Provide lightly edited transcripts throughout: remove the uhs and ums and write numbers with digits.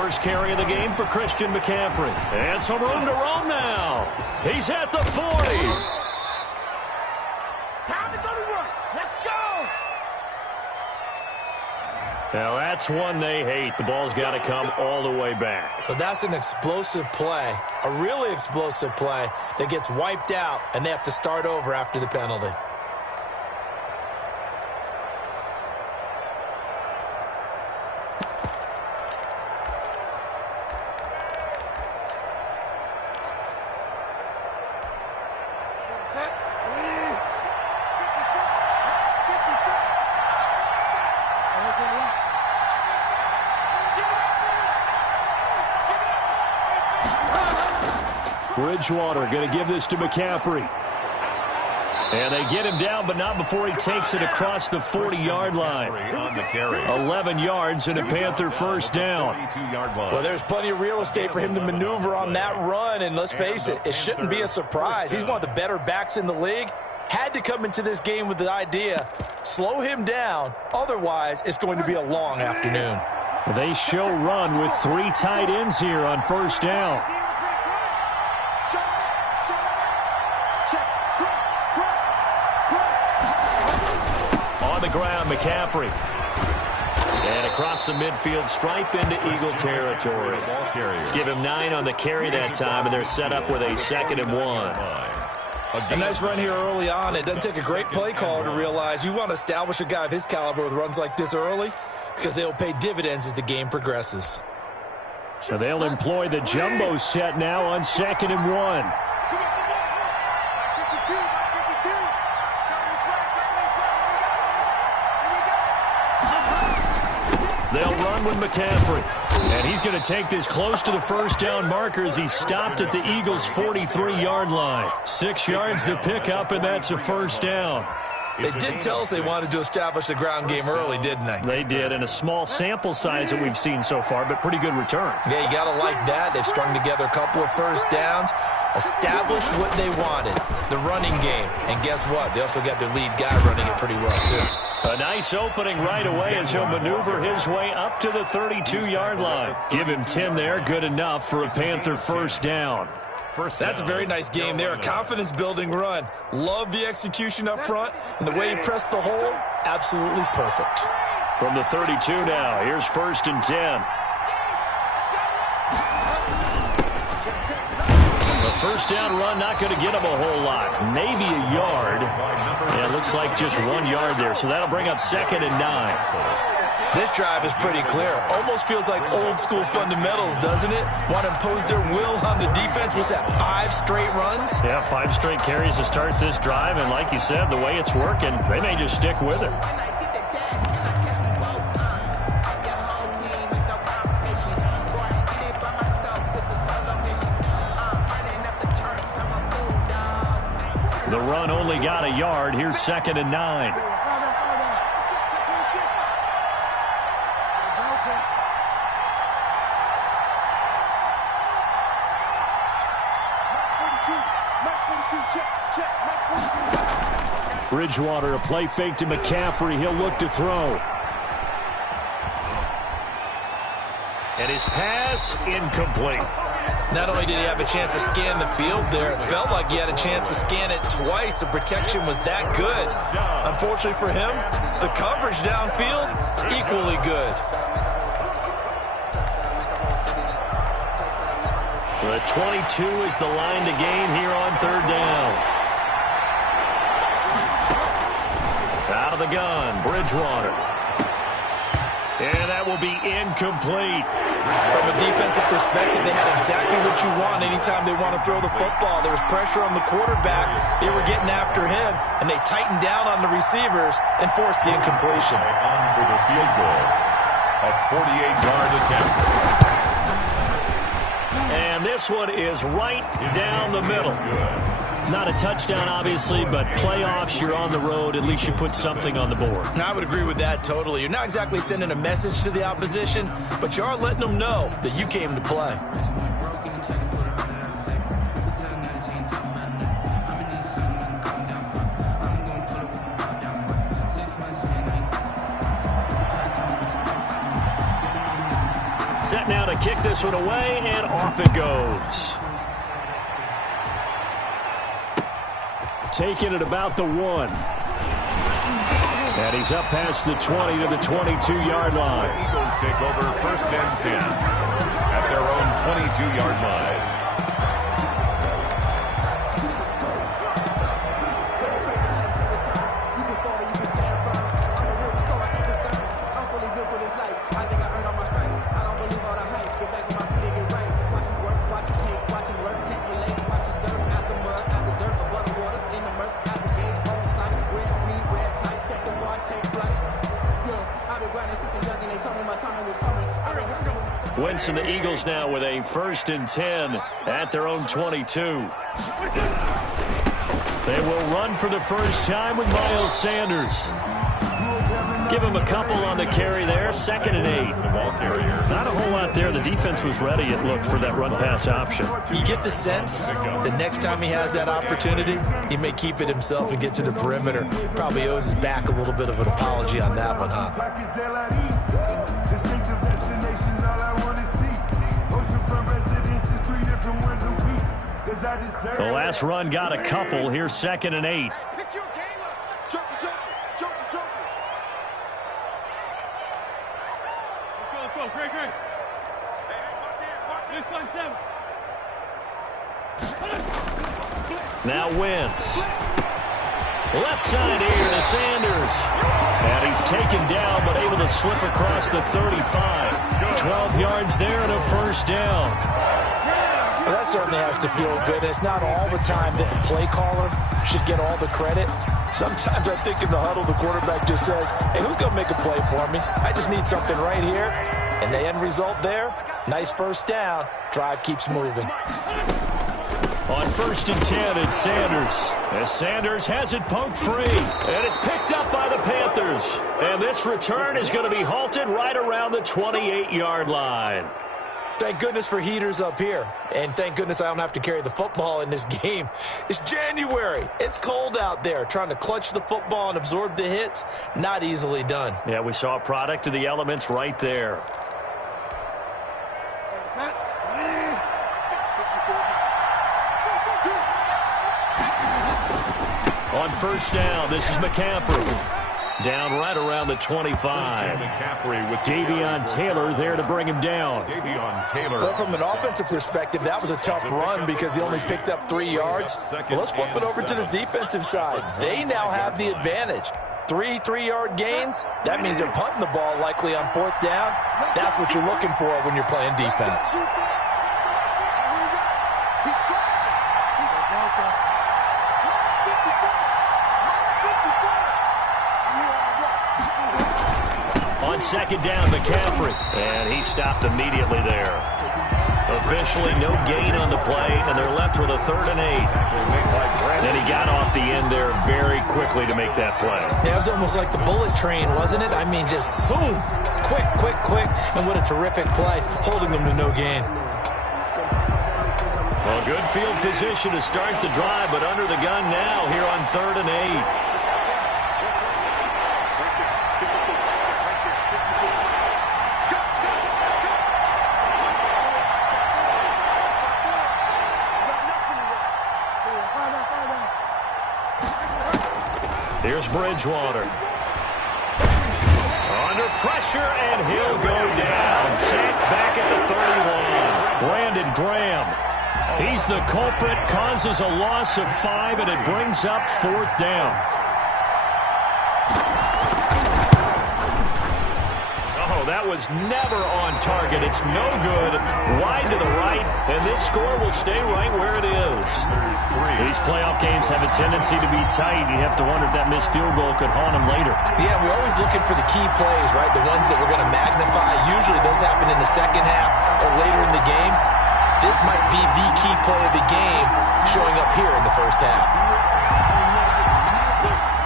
First carry of the game for Christian McCaffrey. And some room to roam now. He's at the 40. Time to go to work. Let's go. Now that's one they hate. The ball's got to come all the way back. So that's an explosive play, a really explosive play that gets wiped out, and they have to start over after the penalty. Bridgewater going to give this to McCaffrey. And they get him down, but not before he takes it across the 40-yard line. 11 yards and a Panther first down. Well, there's plenty of real estate for him to maneuver on that run, and let's face it, it shouldn't be a surprise. He's one of the better backs in the league. Had to come into this game with the idea, slow him down, otherwise it's going to be a long afternoon. They show run with 3 tight ends here on first down. On the ground, McCaffrey. And across the midfield stripe into Eagle territory. Give him 9 on the carry that time, and they're set up with a 2nd and 1. A nice run here early on. It doesn't take a great play caller to realize you want to establish a guy of his caliber with runs like this early, because they'll pay dividends as the game progresses. So they'll employ the jumbo set now on 2nd and 1. They'll run with McCaffrey. And he's going to take this close to the first down marker as he stopped at the Eagles' 43-yard line. 6 yards the pickup, and that's a first down. They did tell us they wanted to establish the ground game early, didn't they? They did, and a small sample size that we've seen so far, but pretty good return. Yeah, you got to like that. They've strung together a couple of first downs, established what they wanted, the running game. And guess what? They also got their lead guy running it pretty well, too. A nice opening right away as he'll maneuver his way up to the 32-yard line. Give him 10 there, good enough for a Panther first down. That's a very nice game there, a confidence-building run. Love the execution up front, and the way he pressed the hole, absolutely perfect. From the 32 now, here's 1st and 10. The first down run not going to get him a whole lot. Maybe a yard. Yeah, it looks like just 1 yard there, so that'll bring up 2nd and 9. This drive is pretty clear. Almost feels like old-school fundamentals, doesn't it? Want to impose their will on the defense. Was that 5 straight runs? Yeah, 5 straight carries to start this drive, and like you said, the way it's working, they may just stick with it. The run only got a yard. Here's 2nd and 9. Bridgewater, a play fake to McCaffrey. He'll look to throw. And his pass incomplete. Not only did he have a chance to scan the field there, it felt like he had a chance to scan it twice. The protection was that good. Unfortunately for him, the coverage downfield, equally good. The 22 is the line to gain here on 3rd down. Out of the gun, Bridgewater. And that will be incomplete. From a defensive perspective, they had exactly what you want anytime they want to throw the football. There was pressure on the quarterback. They were getting after him, and they tightened down on the receivers and forced the incompletion. On for the field goal, a 48-yard attempt. And this one is right down the middle. Not a touchdown, obviously, but playoffs, you're on the road. At least you put something on the board. I would agree with that totally. You're not exactly sending a message to the opposition, but you are letting them know that you came to play. Set now to kick this one away, and off it goes. Taking it about the 1. And he's up past the 20 to the 22-yard line. The Eagles take over 1st and 10 at their own 22-yard line. Wentz and the Eagles now with a 1st and 10 at their own 22. They will run for the first time with Miles Sanders. Give him a couple on the carry there. 2nd and 8. Not a whole lot there. The defense was ready, it looked, for that run-pass option. You get the sense the next time he has that opportunity, he may keep it himself and get to the perimeter. Probably owes his back a little bit of an apology on that one, huh? The last run got a couple. Here's 2nd and 8. Pick your game up. Jump. Let's go. Great. Hey, watch it. Now Wentz. Left side here to Sanders. And he's taken down, but able to slip across the 35. 12 yards there and a 1st down. Well, that certainly has to feel good. It's not all the time that the play caller should get all the credit. Sometimes I think in the huddle, the quarterback just says, hey, who's going to make a play for me? I just need something right here. And the end result there, nice 1st down. Drive keeps moving. On 1st and 10, it's Sanders. As Sanders has it poked free. And it's picked up by the Panthers. And this return is going to be halted right around the 28-yard line. Thank goodness for heaters up here. And thank goodness I don't have to carry the football in this game. It's January. It's cold out there. Trying to clutch the football and absorb the hits, not easily done. Yeah, we saw a product of the elements right there. On 1st down, this is McCaffrey. Down right around the 25. Davion Taylor there to bring him down. But from an offensive perspective, that was a tough run because he only picked up 3 yards. Well, let's flip it over to the defensive side. They now have the advantage. 3 3-yard gains. That means they're punting the ball likely on 4th down. That's what you're looking for when you're playing defense. On 2nd down, McCaffrey. And he stopped immediately there. Officially no gain on the play, and they're left with a 3rd and 8. And he got off the end there very quickly to make that play. Yeah, it was almost like the bullet train, wasn't it? I mean, just zoom. Quick. And what a terrific play, holding them to no gain. Well, good field position to start the drive, but under the gun now here on 3rd and 8. Here's Bridgewater. Under pressure, and he'll go down. Sacked back at the 31. Brandon Graham. He's the culprit, causes a loss of 5, and it brings up 4th down. Oh, that was never on target. It's no good. Wide to the right, and this score will stay right where it is. These playoff games have a tendency to be tight. You have to wonder if that missed field goal could haunt them later. Yeah, we're always looking for the key plays, right? The ones that we're going to magnify. Usually those happen in the second half or later in the game. This might be the key play of the game showing up here in the first half.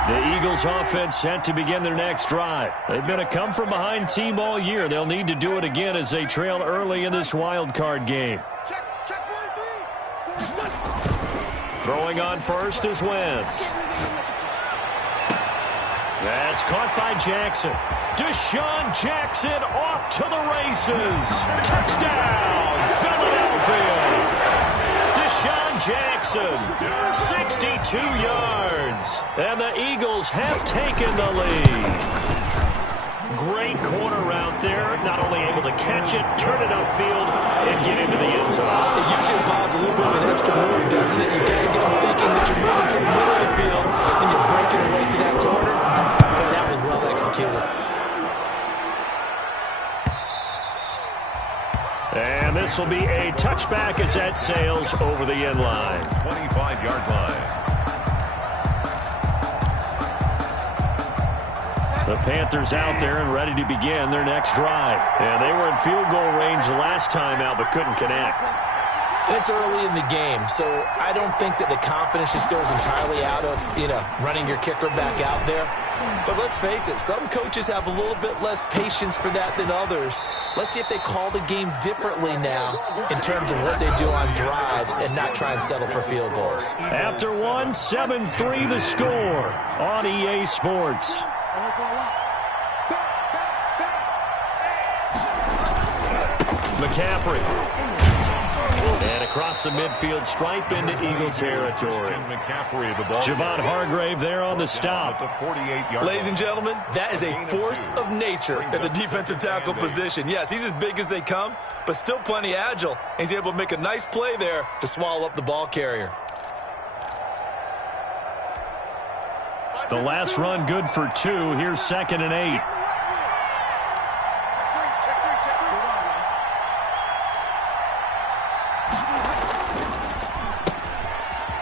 The Eagles offense set to begin their next drive. They've been a come-from-behind team all year. They'll need to do it again as they trail early in this wild card game. Throwing on first is Wentz. That's caught by Jackson. Deshaun Jackson off to the races. Touchdown, Philadelphia. Deshaun Jackson, 62 yards. And the Eagles have taken the lead. Great corner route there. Not only able to catch it, turn it upfield, and get into the end zone. It usually involves a little bit of an extra move, doesn't it? You got to get them thinking that you're moving to the middle of the field, and you're breaking away to that corner. But that was well executed. And this will be a touchback as that sails over the end line. 25-yard line. The Panthers out there and ready to begin their next drive. And they were in field goal range the last time out but couldn't connect. And it's early in the game, so I don't think that the confidence just goes entirely out of, running your kicker back out there. But let's face it, some coaches have a little bit less patience for that than others. Let's see if they call the game differently now in terms of what they do on drives and not try and settle for field goals. After one, 7-3 the score on EA Sports. McCaffrey. And across the midfield stripe into Eagle territory. McCaffrey, the ball. Javon Hargrave there on the stop. Ladies and gentlemen, that is a force of nature at the defensive tackle position. Yes, he's as big as they come, but still plenty agile. He's able to make a nice play there to swallow up the ball carrier. The last run good for 2. Here's 2nd and 8.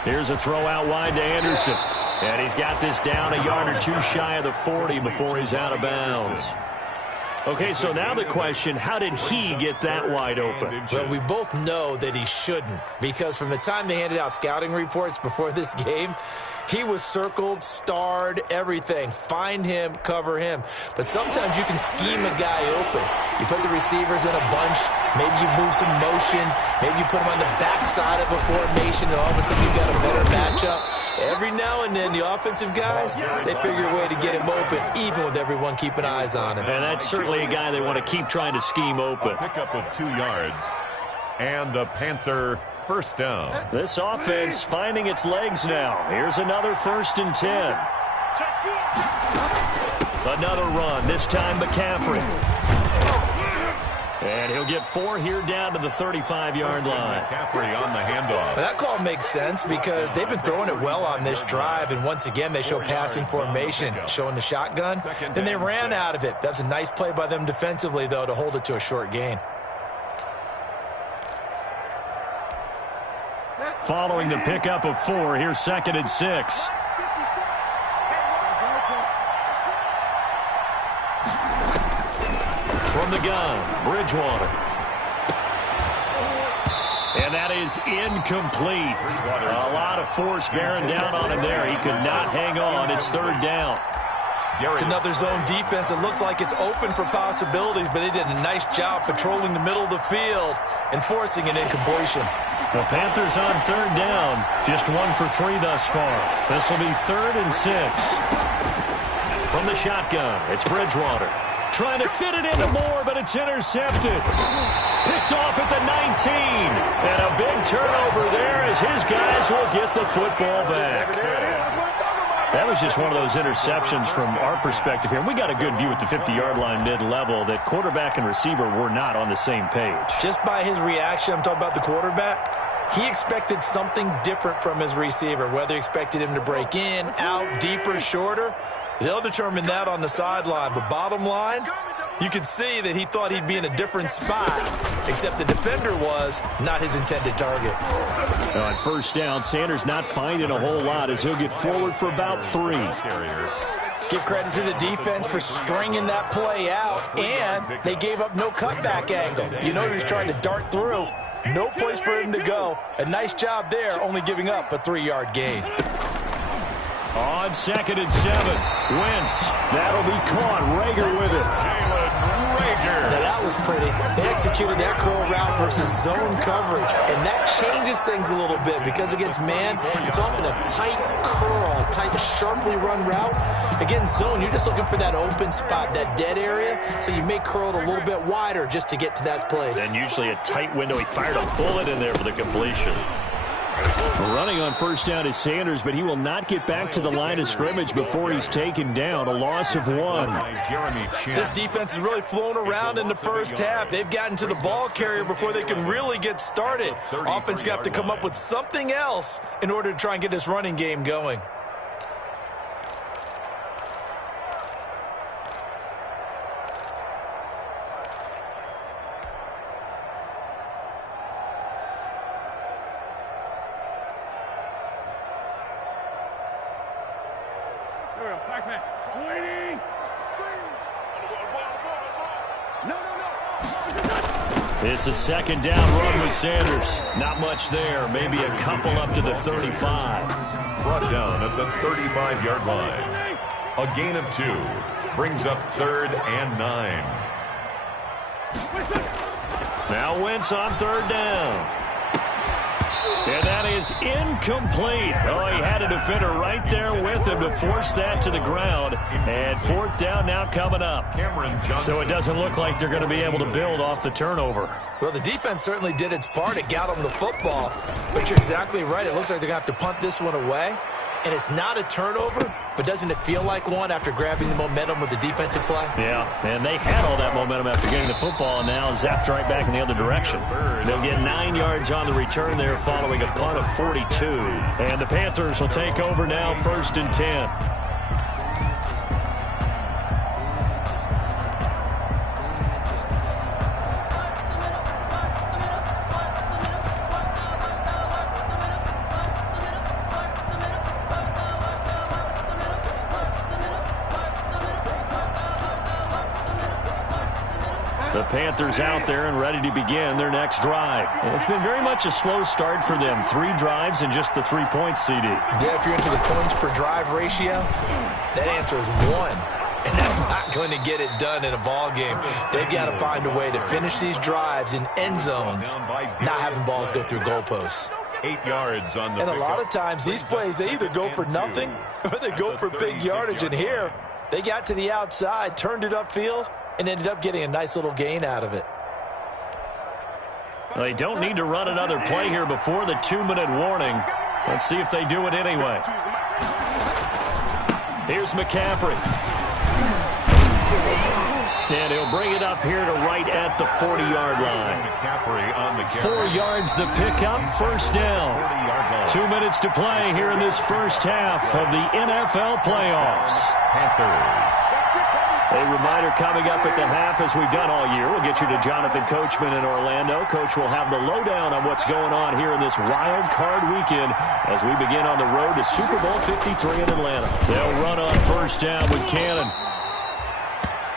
Here's a throw out wide to Anderson. And he's got this down a yard or 2 shy of the 40 before he's out of bounds. Okay, so now the question, how did he get that wide open? Well, we both know that he shouldn't, because from the time they handed out scouting reports before this game, he was circled, starred, everything. Find him, cover him. But sometimes you can scheme a guy open. You put the receivers in a bunch. Maybe you move some motion. Maybe you put them on the backside of a formation, and all of a sudden you've got a better matchup. Every now and then, the offensive guys, they figure a way to get him open, even with everyone keeping eyes on him. And that's certainly a guy they want to keep trying to scheme open. A pickup of 2 yards. And a Panther first down. This offense finding its legs now. Here's another 1st and 10. Another run, this time McCaffrey. And he'll get 4 here down to the 35-yard line. McCaffrey on the handoff. That call makes sense because they've been throwing it well on this drive, and once again they show passing formation, showing the shotgun. Then they ran out of it. That's a nice play by them defensively, though, to hold it to a short gain. Following the pickup of 4, here's 2nd and 6. From the gun, Bridgewater. And that is incomplete. A lot of force bearing down on him there. He could not hang on. It's 3rd down. It's another zone defense. It looks like it's open for possibilities, but they did a nice job patrolling the middle of the field and forcing an incompletion. The Panthers on 3rd down. Just 1 for 3 thus far. This will be 3rd and 6. From the shotgun, it's Bridgewater. Trying to fit it into Moore, but it's intercepted. Picked off at the 19. And a big turnover there as his guys will get the football back. That was just one of those interceptions from our perspective here. We got a good view at the 50-yard line mid-level that quarterback and receiver were not on the same page. Just by his reaction, I'm talking about the quarterback, he expected something different from his receiver, whether he expected him to break in, out, deeper, shorter. They'll determine that on the sideline. But bottom line, you could see that he thought he'd be in a different spot, except the defender was not his intended target. On 1st down, Sanders not finding a whole lot as he'll get forward for about 3. Give credit to the defense for stringing that play out, and they gave up no cutback angle. You know he was trying to dart through. No place for him to go. A nice job there, only giving up a 3-yard gain. On 2nd and 7, Wentz. That'll be caught. Rager with it. Jalen Now that was pretty. They executed that curl route versus zone coverage, and that changes things a little bit because against man, it's often a tight curl, tight, sharply run route. Against zone, you're just looking for that open spot, that dead area, so you may curl it a little bit wider just to get to that place. And usually a tight window. He fired a bullet in there for the completion. Running on first down is Sanders, but he will not get back to the line of scrimmage before he's taken down. A loss of 1. This defense has really flown around in the first half. They've gotten to the ball carrier before they can really get started. Offense got to come up with something else in order to try and get this running game going. It's a second down run with Sanders. Not much there. Maybe a couple up to the 35. Brought down at the 35-yard line. A gain of 2. Brings up 3rd and 9. Now Wentz on 3rd down. And that is incomplete. Oh, he had a defender right there with him to force that to the ground. And 4th down now coming up. So it doesn't look like they're going to be able to build off the turnover. Well, the defense certainly did its part. It got them the football. But you're exactly right. It looks like they're going to have to punt this one away. And it's not a turnover, but doesn't it feel like one after grabbing the momentum with the defensive play? Yeah, and they had all that momentum after getting the football, and now zapped right back in the other direction. They'll get 9 yards on the return there following a punt of 42. And the Panthers will take over now, 1st and 10. The Panthers out there and ready to begin their next drive. And it's been very much a slow start for them. 3 drives and just the 3 points, CD. Yeah, if you're into the points per drive ratio, that answer is 1. And that's not going to get it done in a ball game. They've got to find a way to finish these drives in end zones, not having balls go through goalposts. 8 yards on the And a lot of times, these plays, they either go for nothing or they go for big yardage. And here, they got to the outside, turned it upfield, and ended up getting a nice little gain out of it. Well, they don't need to run another play here before the 2-minute warning. Let's see if they do it anyway. Here's McCaffrey. And he'll bring it up here to right at the 40-yard line. 4 yards the pickup, 1st down. 2 minutes to play here in this first half of the NFL playoffs. Panthers. A reminder coming up at the half, as we've done all year. We'll get you to Jonathan Coachman in Orlando. Coach will have the lowdown on what's going on here in this wild card weekend as we begin on the road to Super Bowl 53 in Atlanta. They'll run on 1st down with Cannon.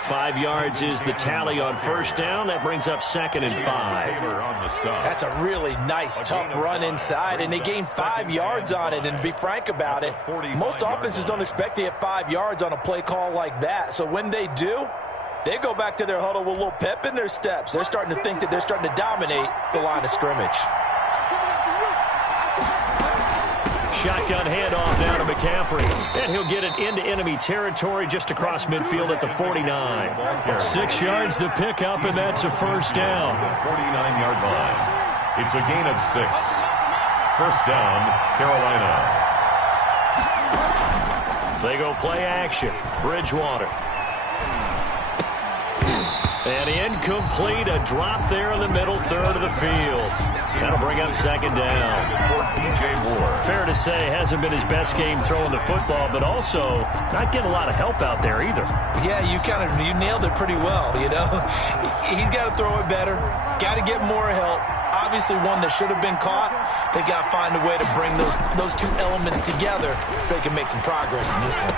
5 yards is the tally on 1st down. That brings up 2nd and 5. That's a really nice, tough run inside, and they gained 5 yards on it. And to be frank about it, most offenses don't expect to get 5 yards on a play call like that. So when they do, they go back to their huddle with a little pep in their steps. They're starting to think that they're starting to dominate the line of scrimmage. Shotgun handoff now to McCaffrey. And he'll get it into enemy territory just across midfield at the 49. 6 yards the pickup, and that's a 1st down. 49-yard line. It's a gain of 6. 1st down, Carolina. They go play action. Bridgewater. And incomplete, a drop there in the middle third of the field. That'll bring up 2nd down. For DJ Moore. Fair to say, hasn't been his best game throwing the football, but also not getting a lot of help out there either. Yeah, you nailed it pretty well, you know. He's got to throw it better, got to get more help. Obviously one that should have been caught. They got to find a way to bring those 2 elements together so they can make some progress in this one.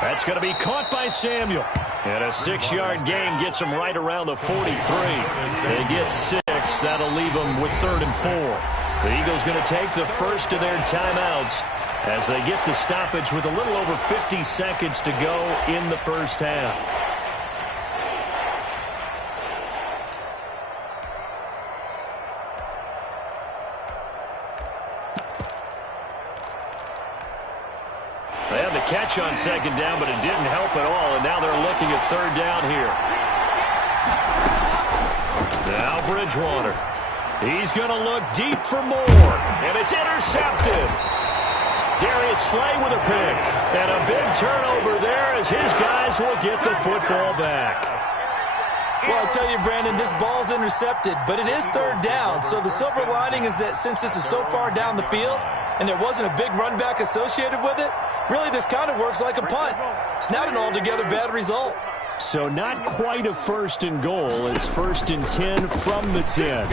That's going to be caught by Samuel. And a 6-yard gain gets him right around the 43. They get 6. That'll leave them with 3rd and 4. The Eagles going to take the first of their timeouts as they get the stoppage with a little over 50 seconds to go in the first half. catch on second down, but it didn't help at all, and now they're looking at third down here. Now Bridgewater. He's going to look deep for more, and it's intercepted. Darius Slay with a pick, and a big turnover there as his guys will get the football back. Well, I'll tell you, Brandon, this ball's intercepted, but it is third down. So the silver lining is that since this is so far down the field and there wasn't a big run back associated with it, really this kind of works like a punt. It's not an altogether bad result. So not quite a first and goal. It's first and 10 from the 10.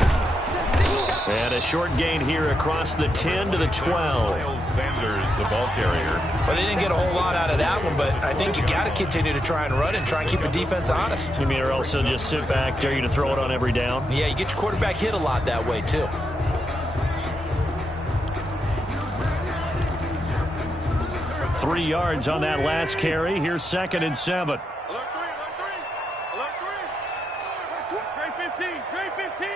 And a short gain here across the 10 to the 12. Sanders, the ball carrier. Well, they didn't get a whole lot out of that one, but I think you got to continue to try and run and try and keep the defense honest. You mean or also just sit back, dare you to throw it on every down? Yeah, you get your quarterback hit a lot that way, too. Three yards on that last carry. Here's second and 7. Alert 3, alert 3, alert 3. Trey 15, Trey 15.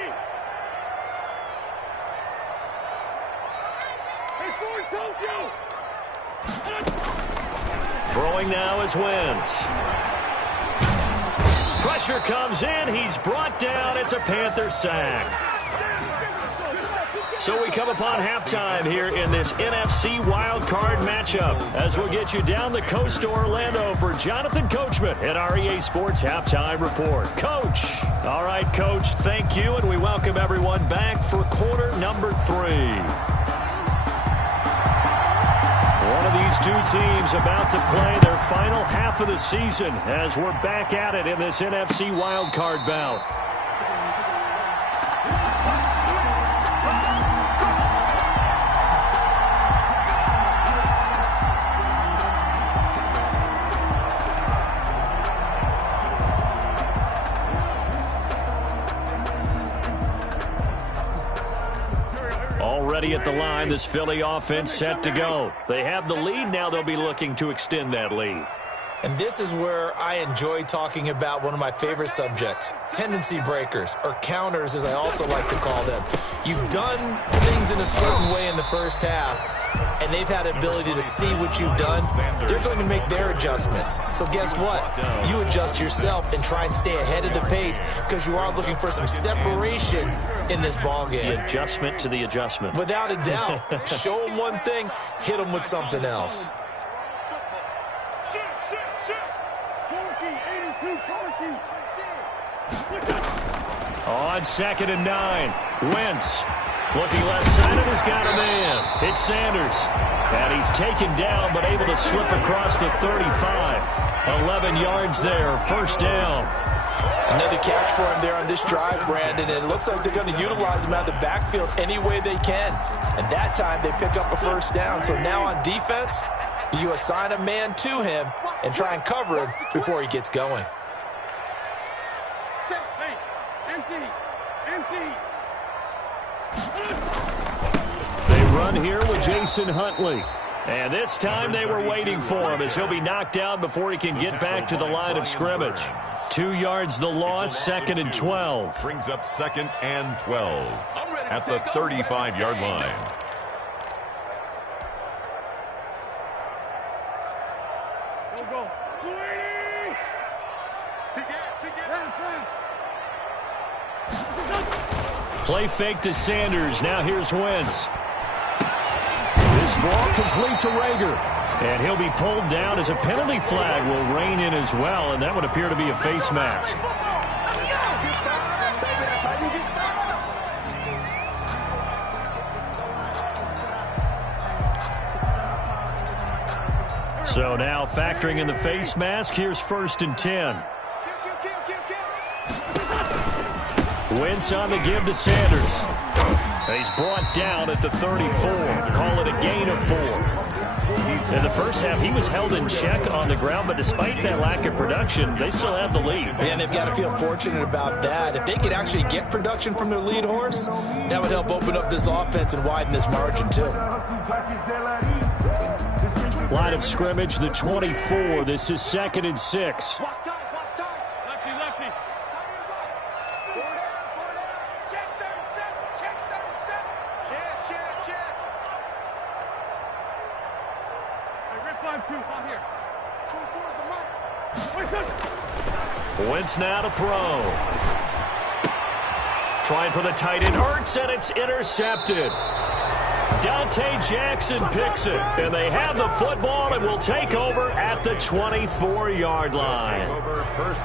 Throwing now is Wentz. Pressure comes in. He's brought down. It's a Panther sack. So we come upon halftime here in this NFC wildcard matchup as we'll get you down the coast to Orlando for Jonathan Coachman at our EA Sports Halftime Report. Coach. All right, Coach, thank you, and we welcome everyone back for quarter number 3. One of these two teams about to play their final half of the season as we're back at it in this NFC wildcard bout. Already at the line, this Philly offense set to go. They have the lead. Now they'll be looking to extend that lead. And this is where I enjoy talking about one of my favorite subjects, tendency breakers, or counters as I also like to call them. You've done things in a certain way in the first half, and they've had the ability to see what you've done. They're going to make their adjustments. So guess what? You adjust yourself and try and stay ahead of the pace because you are looking for some separation in this ball game. The adjustment to the adjustment. Without a doubt. Show them one thing, hit them with something else. On second and 9, Wentz looking left side of has got a man. It's Sanders. And he's taken down but able to slip across the 35. 11 yards there, first down. Another catch for him there on this drive, Brandon. And it looks like they're going to utilize him out of the backfield any way they can. And that time they pick up a first down. So now on defense, you assign a man to him and try and cover him before he gets going. They run here with Jason Huntley. And this time they were waiting for him as he'll be knocked down before he can get back to the line of scrimmage. 2 yards the loss, second and 12. Brings up second and 12 at the 35-yard line. Play fake to Sanders. Now here's Wentz. This ball complete to Rager. And he'll be pulled down as a penalty flag will rein in as well, and that would appear to be a face mask. So now factoring in the face mask, here's first and 10. Wentz on the give to Sanders. He's brought down at the 34. Call it a gain of 4. In the first half, he was held in check on the ground, but despite that lack of production, they still have the lead. And they've got to feel fortunate about that. If they could actually get production from their lead horse, that would help open up this offense and widen this margin too. Line of scrimmage, the 24. This is second and 6. Wentz now to throw. Trying for the tight end. Hurts, and it's intercepted. Dante Jackson picks it, and they have the football and will take over at the 24-yard line.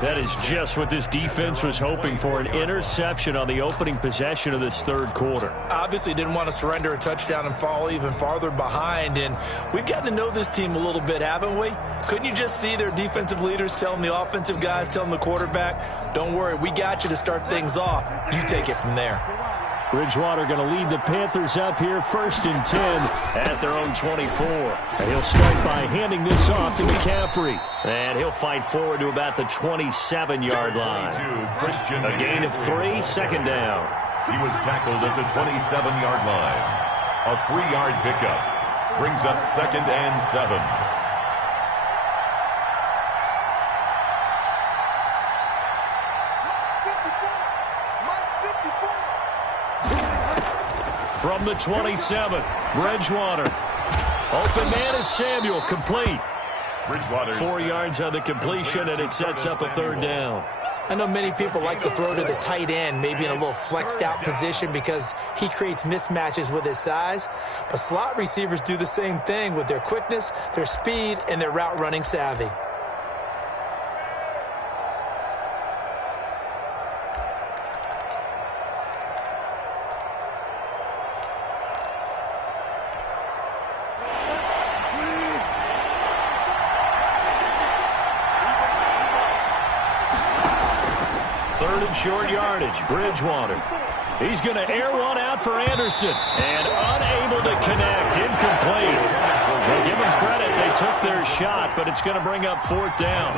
That is just what this defense was hoping for, an interception on the opening possession of this third quarter. Obviously didn't want to surrender a touchdown and fall even farther behind, and we've gotten to know this team a little bit, haven't we? Couldn't you just see their defensive leaders telling the offensive guys, telling the quarterback, don't worry, we got you to start things off. You take it from there. Bridgewater going to lead the Panthers up here, 1st and 10 at their own 24. And he'll start by handing this off to McCaffrey. And he'll fight forward to about the 27-yard line. A gain of 3, 2nd down. He was tackled at the 27-yard line. A 3-yard pickup brings up 2nd and 7. From the 27, Bridgewater. Open man is Samuel, complete. 4 yards on the completion, and it sets up a 3rd down. I know many people like to throw to the tight end, maybe in a little flexed out position because he creates mismatches with his size. But slot receivers do the same thing with their quickness, their speed, and their route running savvy. Short yardage, Bridgewater. He's going to air one out for Anderson. And unable to connect, incomplete. They give him credit, they took their shot, but it's going to bring up 4th down.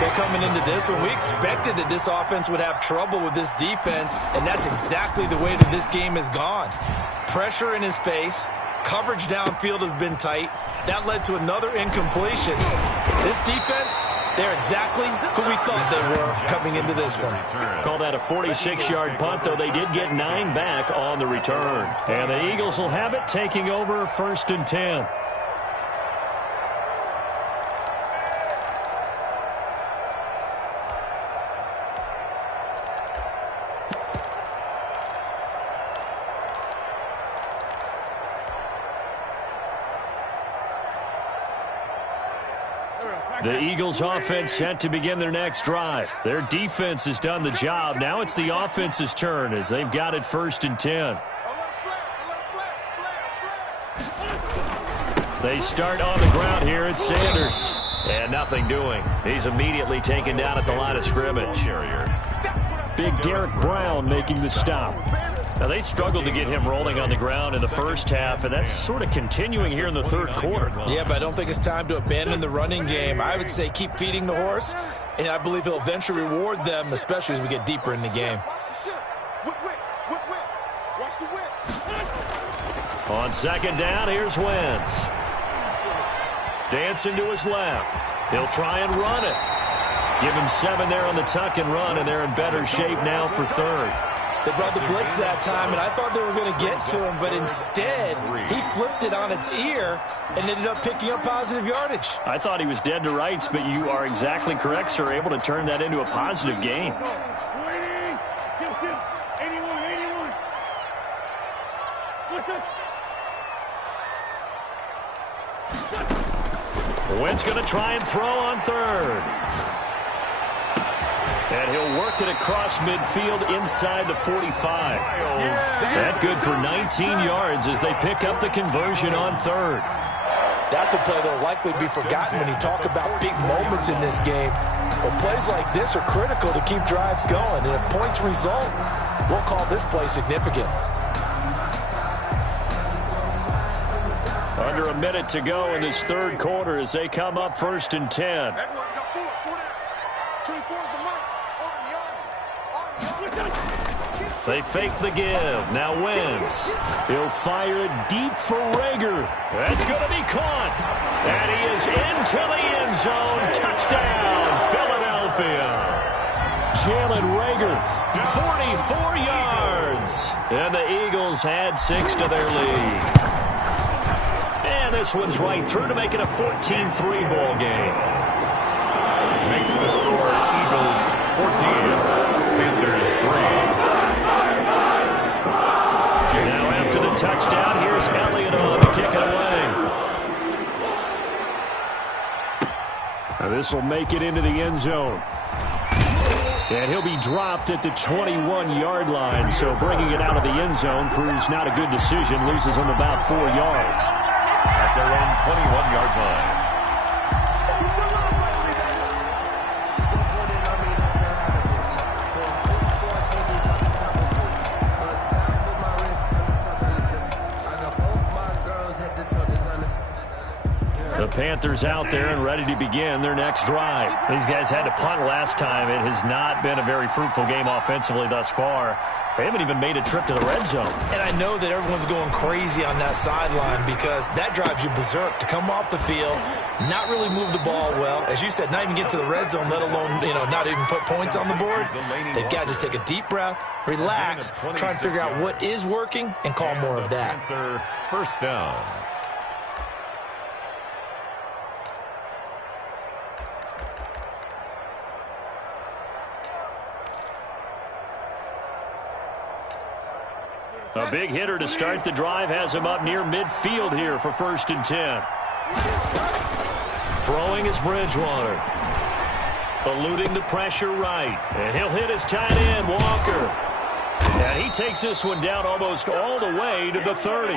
Well, coming into this one, we expected that this offense would have trouble with this defense, and that's exactly the way that this game has gone. Pressure in his face, coverage downfield has been tight. That led to another incompletion. This defense, they're exactly who we thought they were coming into this one. Call that a 46-yard punt, though they did get 9 back on the return. And the Eagles will have it, taking over 1st and 10. The Eagles offense set to begin their next drive. Their defense has done the job. Now it's the offense's turn as they've got it 1st and 10. They start on the ground here at Sanders. And nothing doing. He's immediately taken down at the line of scrimmage. Big Derek Brown making the stop. Now, they struggled to get him rolling on the ground in the first half, and that's sort of continuing here in the third quarter. Yeah, but I don't think it's time to abandon the running game. I would say keep feeding the horse, and I believe he'll eventually reward them, especially as we get deeper in the game. On 2nd down, here's Wentz. Dancing to his left. He'll try and run it. Give him 7 there on the tuck and run, and they're in better shape now for 3rd. They brought the blitz that time, and I thought they were going to get to him, but instead, he flipped it on its ear and ended up picking up positive yardage. I thought he was dead to rights, but you are exactly correct, sir, able to turn that into a positive gain. Wentz going to try and throw on 3rd. And he'll work it across midfield inside the 45. That good for 19 yards as they pick up the conversion on 3rd. That's a play that will likely be forgotten when you talk about big moments in this game. But plays like this are critical to keep drives going. And if points result, we'll call this play significant. Under a minute to go in this third quarter as they come up 1st and 10. They fake the give. Now Wentz. He'll fire it deep for Rager. That's going to be caught. And he is into the end zone. Touchdown, Philadelphia. Jalen Rager, 44 yards. And the Eagles add 6 to their lead. And this one's right through to make it a 14-3 ball game. Makes the score Eagles 14, Panthers 3. Now after the touchdown, here's Elliott on to kick it away. Now this will make it into the end zone. And he'll be dropped at the 21-yard line. So bringing it out of the end zone proves not a good decision. Loses him about 4 yards. At their own 21-yard line. The Panthers out there and ready to begin their next drive. These guys had to punt last time. It has not been a very fruitful game offensively thus far. They haven't even made a trip to the red zone. And I know that everyone's going crazy on that sideline because that drives you berserk to come off the field, not really move the ball well. As you said, not even get to the red zone, let alone, not even put points on the board. They've got to just take a deep breath, relax, try and figure out what is working and call more of that. First down. A big hitter to start the drive has him up near midfield here for 1st and 10. Throwing is Bridgewater. Eluding the pressure right. And he'll hit his tight end, Walker. And he takes this one down almost all the way to the 30.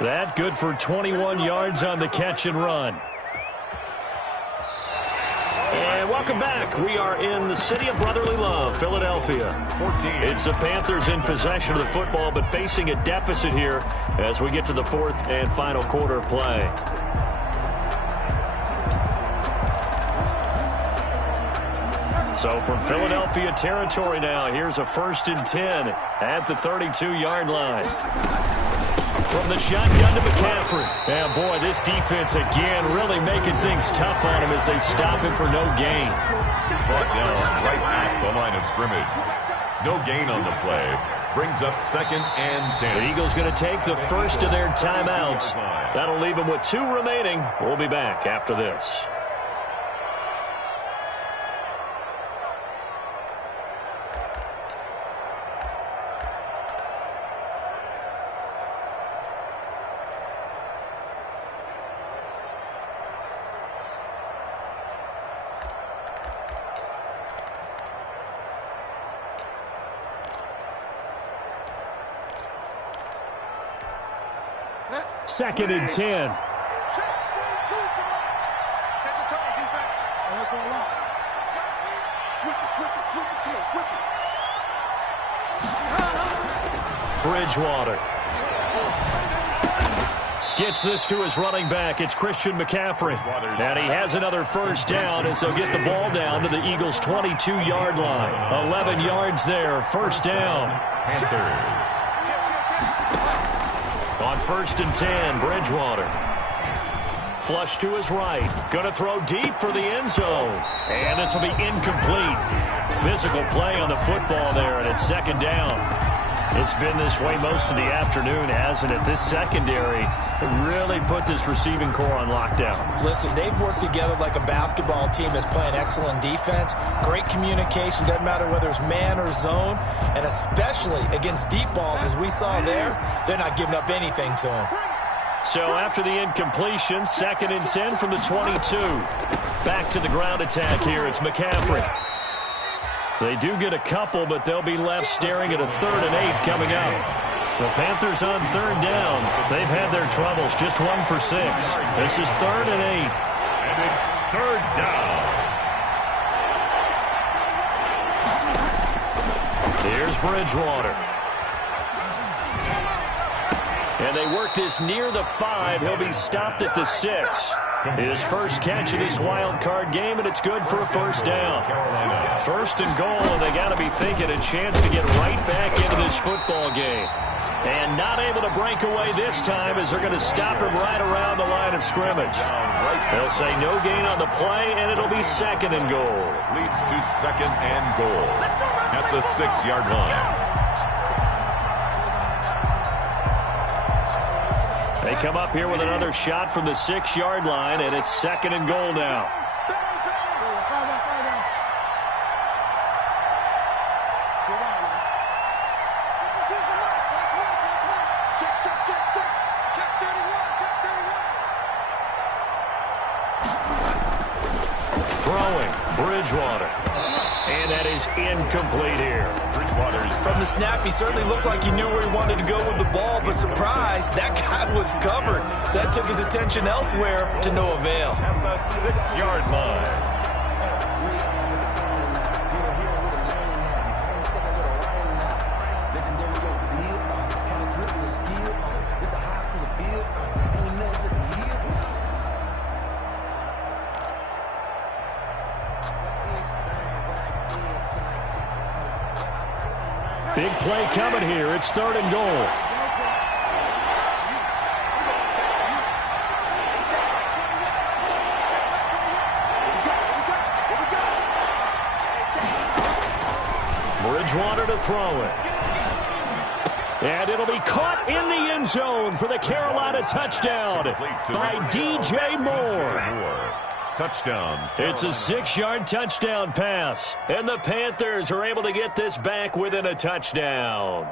That good for 21 yards on the catch and run. And welcome back. We are in the city of brotherly love, Philadelphia. It's the Panthers in possession of the football, but facing a deficit here as we get to the 4th and final quarter of play. So from Philadelphia territory now, here's a 1st and 10 at the 32-yard line. From the shotgun to McCaffrey. And boy, this defense again really making things tough on him as they stop him for no gain. Brought down right at the line of scrimmage. No gain on the play. Brings up 2nd and 10. The Eagles going to take the first of their timeouts. That'll leave them with 2 remaining. We'll be back after this. Second and 10. Check the tone, defense. Switch it. Bridgewater gets this to his running back. It's Christian McCaffrey. And he has another first down as they'll get the ball down to the Eagles' 22-yard line. 11 yards there, first down. Panthers. On 1st and 10, Bridgewater. Flush to his right. Going to throw deep for the end zone. And this will be incomplete. Physical play on the football there, and it's 2nd down. It's been this way most of the afternoon, hasn't it? This secondary really put this receiving core on lockdown. Listen, they've worked together like a basketball team that's playing excellent defense. Great communication. Doesn't matter whether it's man or zone. And especially against deep balls, as we saw there, they're not giving up anything to them. So after the incompletion, 2nd and 10 from the 22. Back to the ground attack here. It's McCaffrey. They do get a couple, but they'll be left staring at a 3rd and 8 coming up. The Panthers on 3rd down. They've had their troubles, just 1 for 6. This is 3rd and 8. And it's 3rd down. Here's Bridgewater. And they work this near the 5. He'll be stopped at the 6. His first catch of this wild card game, and it's good for a first down. 1st and goal, and they got to be thinking a chance to get right back into this football game. And not able to break away this time as they're going to stop him right around the line of scrimmage. They'll say no gain on the play, and it'll be 2nd and goal. Leads to 2nd and goal at the 6-yard line. They come up here with another shot from the 6-yard line, and it's 2nd and goal now. Throwing, Bridgewater. And that is incomplete here. From the snap, he certainly looked like he knew where he wanted to go with the ball, but surprise, that guy was covered. So that took his attention elsewhere to no avail. At the 6-yard line. Big play coming here. It's 3rd and goal. Bridgewater to throw it. And it'll be caught in the end zone for the Carolina touchdown by DJ Moore. Touchdown. It's a 6-yard touchdown pass. And the Panthers are able to get this back within a touchdown.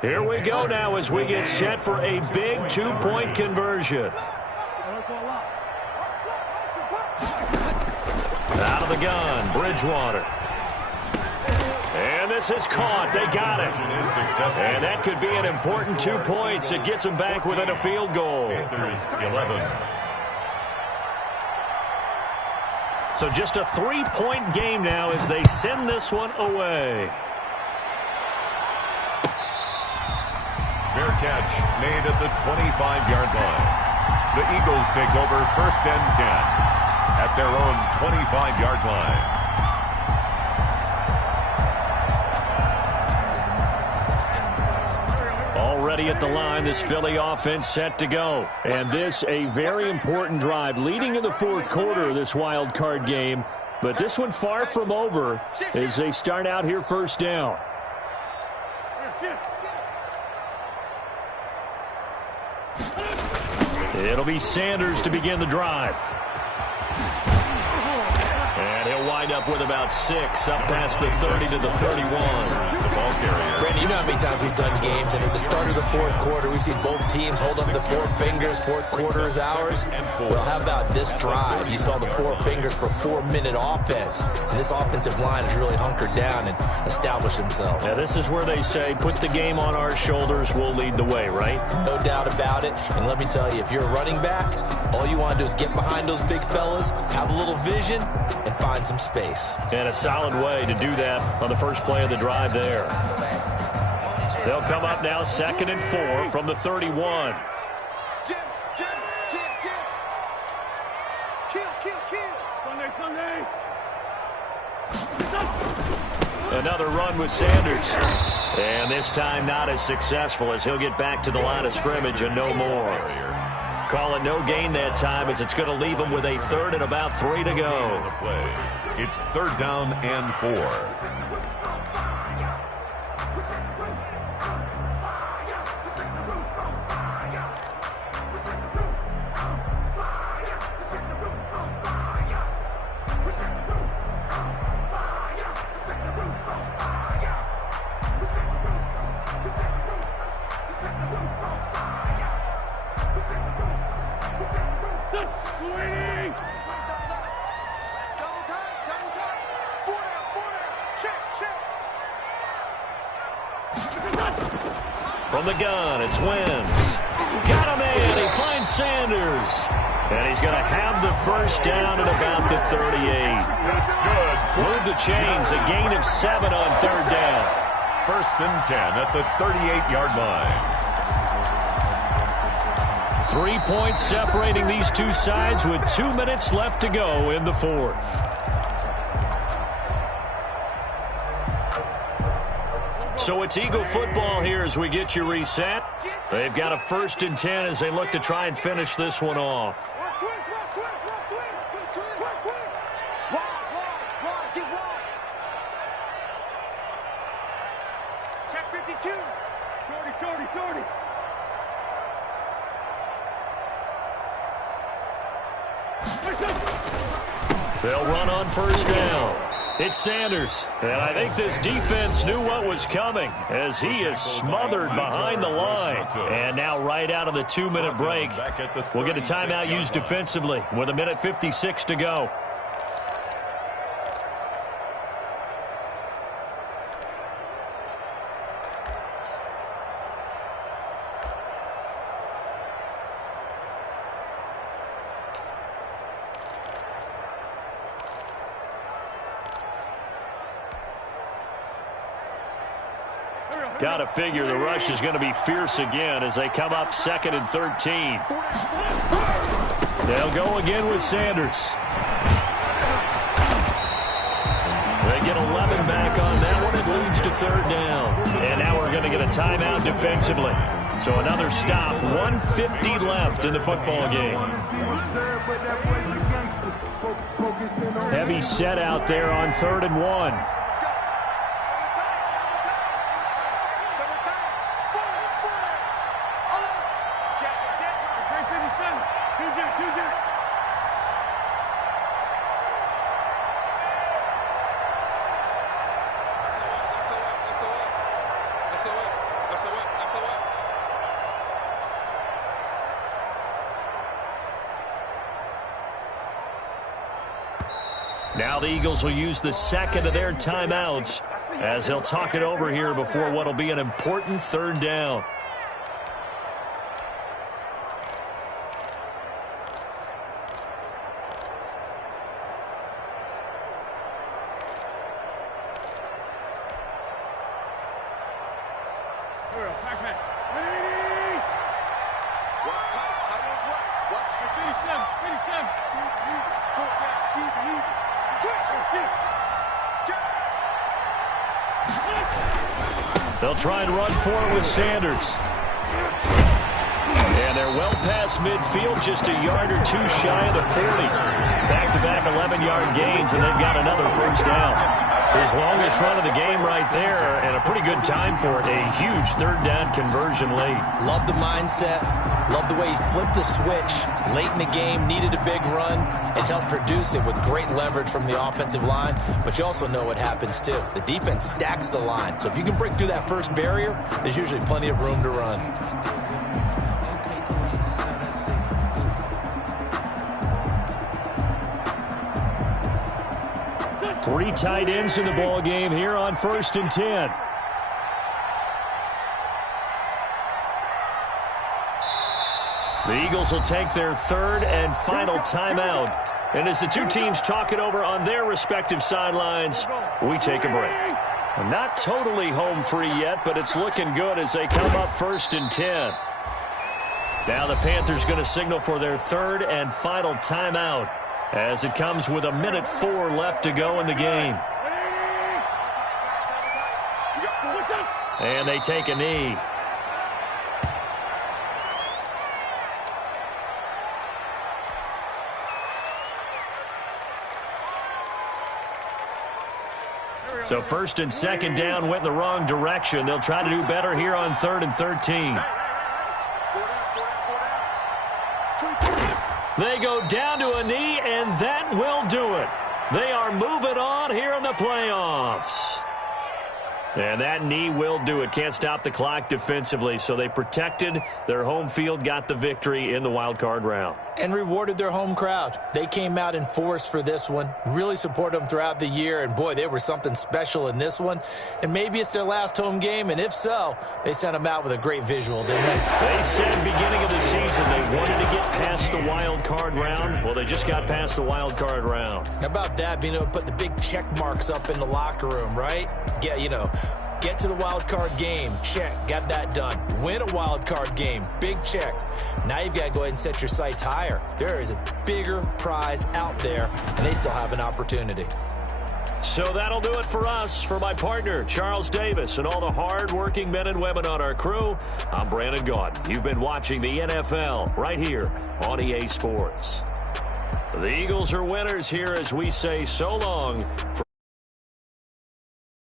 Here we go now as we get set for a big 2-point conversion. Out of the gun, Bridgewater. And this is caught. They got it. And that could be an important 2 points. It gets them back within a field goal. Panthers 11. So just a 3-point game now as they send this one away. Fair catch made at the 25-yard line. The Eagles take over 1st and 10. At their own 25-yard line. Already at the line, this Philly offense set to go. And this a very important drive leading in the 4th quarter of this wild card game. But this one far from over as they start out here 1st down. It'll be Sanders to begin the drive. And he'll wind up with about 6 up past the 30 to the 31. The ball carrier. Brandon, you know how many times we've done games, and at the start of the 4th quarter, we see both teams hold up the 4 fingers. 4th quarter is ours. Well, how about this drive? You saw the 4 fingers for 4-minute offense, and this offensive line has really hunkered down and established themselves. Now, this is where they say, put the game on our shoulders, we'll lead the way, right? No doubt about it. And let me tell you, if you're a running back, all you want to do is get behind those big fellas, have a little vision, and find some space. And a solid way to do that on the first play of the drive there. They'll come up now 2nd and 4 from the 31. Jim. Kill. Sunday. Another run with Sanders. And this time not as successful as he'll get back to the line of scrimmage and no more. Call it no gain that time as it's going to leave him with a 3rd and about 3 to go. It's 3rd down and 4. From the gun, it's Wentz. Got him in. He finds Sanders. And he's going to have the 1st down at about the 38. That's good. Move the chains. A gain of 7 on 3rd down. 1st and 10 at the 38-yard line. 3 points separating these two sides with 2 minutes left to go in the 4th. So it's Eagle football here as we get you reset. They've got a 1st and 10 as they look to try and finish this one off. Check 52. 40. They'll run on 1st down. It's Sanders, and I think this defense knew what was coming as he is smothered behind the line. And now right out of the 2-minute break, we'll get a timeout used defensively with 1:56 to go. Got to figure the rush is going to be fierce again as they come up 2nd and 13. They'll go again with Sanders. They get 11 back on that one. It leads to 3rd down. And now we're going to get a timeout defensively. So another stop. 1:50 left in the football game. Heavy set out there on 3rd and 1. Now the Eagles will use the 2nd of their timeouts as they'll talk it over here before what will be an important 3rd down. They'll try and run for it with Sanders. And they're well past midfield, just a yard or two shy of the 40. Back-to-back 11-yard gains, and they've got another 1st down. His longest run of the game right there, and a pretty good time for it. A huge 3rd down conversion lead. Love the mindset. Love the way he flipped the switch late in the game, needed a big run, and helped produce it with great leverage from the offensive line. But you also know what happens, too. The defense stacks the line. So if you can break through that first barrier, there's usually plenty of room to run. Three tight ends in the ball game here on 1st and 10. The Eagles will take their 3rd and final timeout. And as the two teams talk it over on their respective sidelines, we take a break. Not totally home free yet, but it's looking good as they come up 1st and 10. Now the Panthers going to signal for their 3rd and final timeout as it comes with 1:04 left to go in the game. And they take a knee. So 1st and 2nd down went in the wrong direction. They'll try to do better here on 3rd and 13. They go down to a knee, and that will do it. They are moving on here in the playoffs. And that knee will do it. Can't stop the clock defensively, so they protected their home field, got the victory in the wild card round. And rewarded their home crowd. They came out in force for this one, really supported them throughout the year, and boy, they were something special in this one. And maybe it's their last home game, and if so, they sent them out with a great visual, didn't they? They said beginning of the season they wanted to get past the wild card round. Well, they just got past the wild card round. How about that, being able to put the big check marks up in the locker room, right? Get to the wild card game, check, got that done. Win a wild card game, big check. Now you've got to go ahead and set your sights higher. There is a bigger prize out there, and they still have an opportunity. So that'll do it for us. For my partner, Charles Davis, and all the hard-working men and women on our crew, I'm Brandon Gaudin. You've been watching the NFL right here on EA Sports. The Eagles are winners here as we say so long.